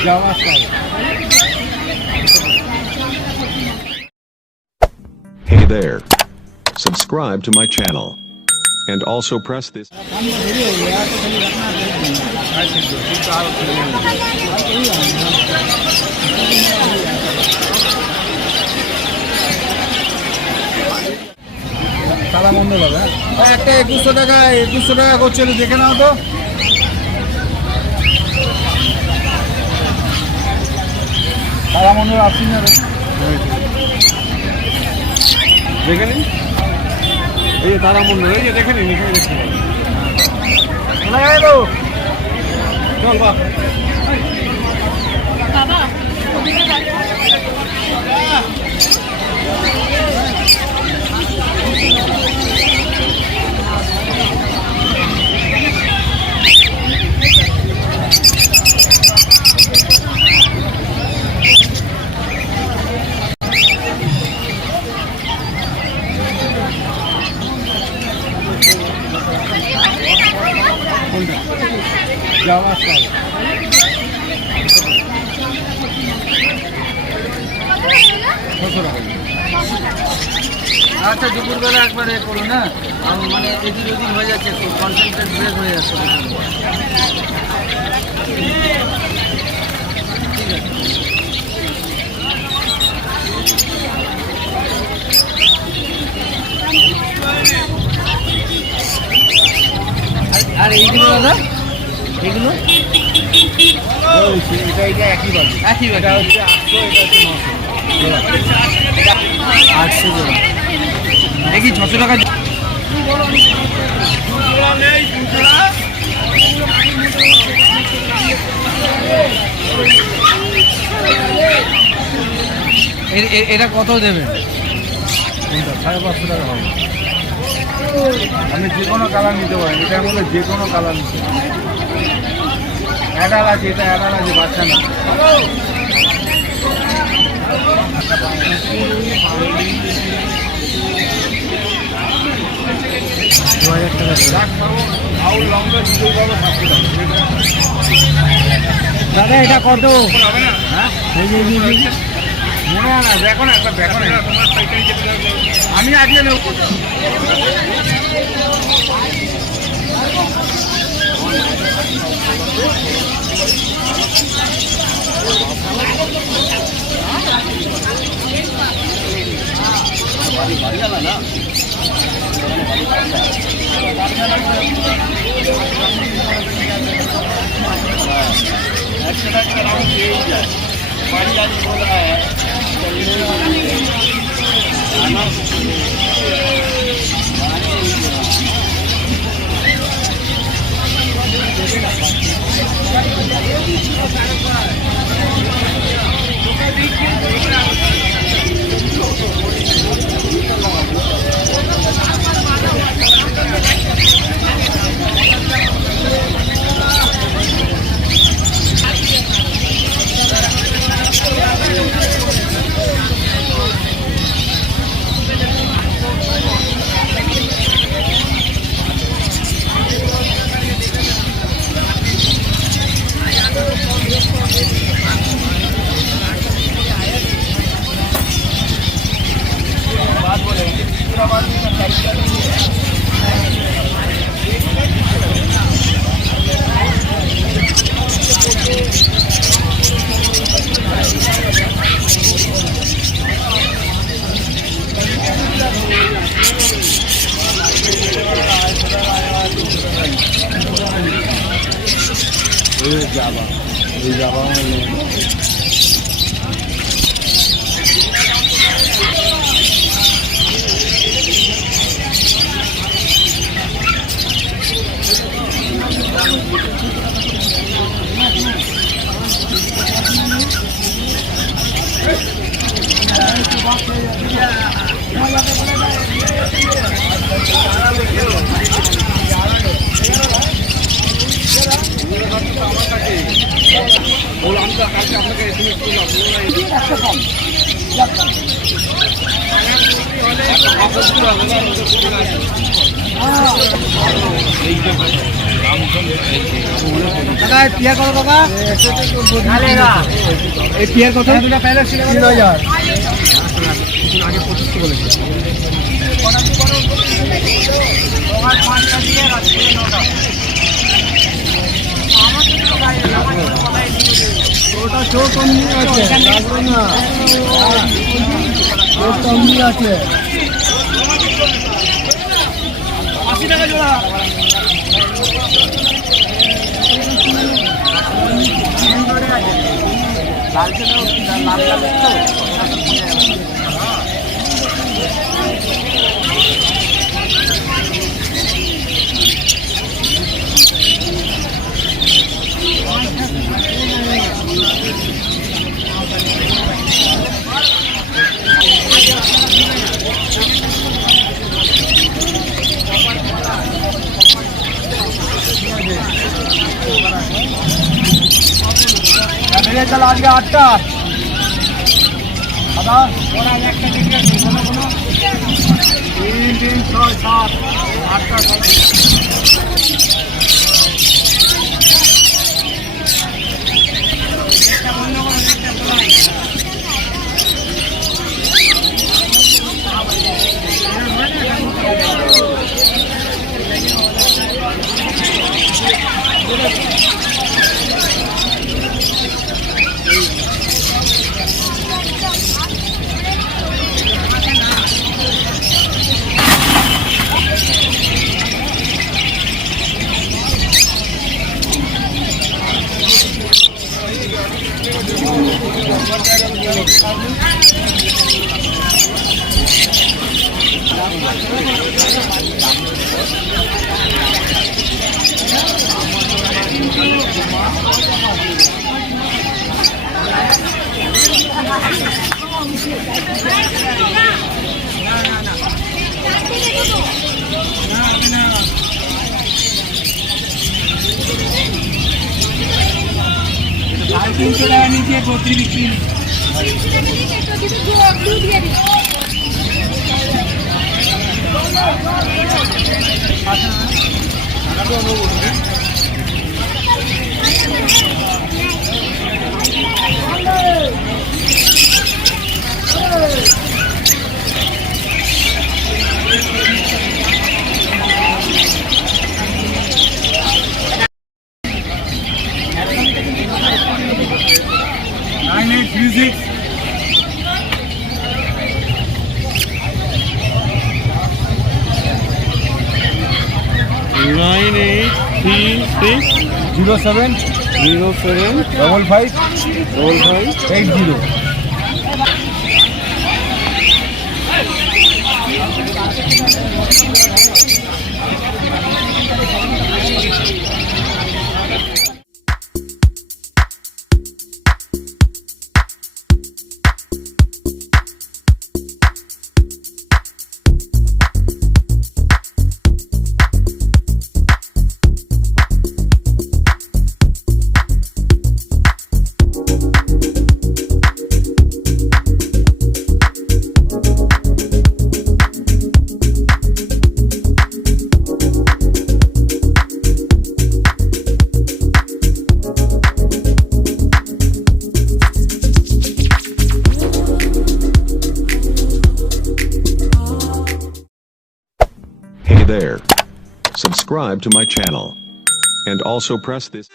Hey there. Subscribe to my channel. And also press this. তালা বন্ধ হবে একটা 2100 টাকা করছিল দেখে নাও তো তালা বন্ধ আসছি না দেখে নিন এই তালা বন্ধ এই যে দেখে নিন এখানে দেখতে পাবেন চল বাবা আচ্ছা দুপুরবেলা একবার এ করুন না মানে এদিক ওদিক হয়ে যাচ্ছে একটু কনসেন্ট্রেট ব্রেক হয়ে যাচ্ছে আর এইগুলো দাদা এগুলো এটা একই বাজে এটা হচ্ছে 800 এটা হচ্ছে 900 800 জোড়া দেখি 600 টাকা এটা কত দেবেন 550 টাকা হবে আপনি যে কোনো কালার নিতে পারেন এটার মধ্যে যে কোনো কালার নিতে পারেন অ্যাডাল আছে এটা অ্যাডাল আছে বাচ্চা না দাদা এটা কত মনে হয় না দেখো না একবার দেখো না আমি আজকে নেব না Java. কাকা পিয়ার কত কাকা? এই পিয়ার কত? 3000। আগে 25 বলেছে। ওটা চোখ কমনি আছে, লাগবে না। চোখ কমনি আছে। 80 টাকা জোড়া। चल आज के 8टा दादा ওরা একটা টিকিট আছে কোনো 3 3 6 7 8টা একটা বন্ধ করো একটা বলাই नीचे पोत्री बिक्री music 983607 5580 Hey there. Subscribe to my channel. And also press this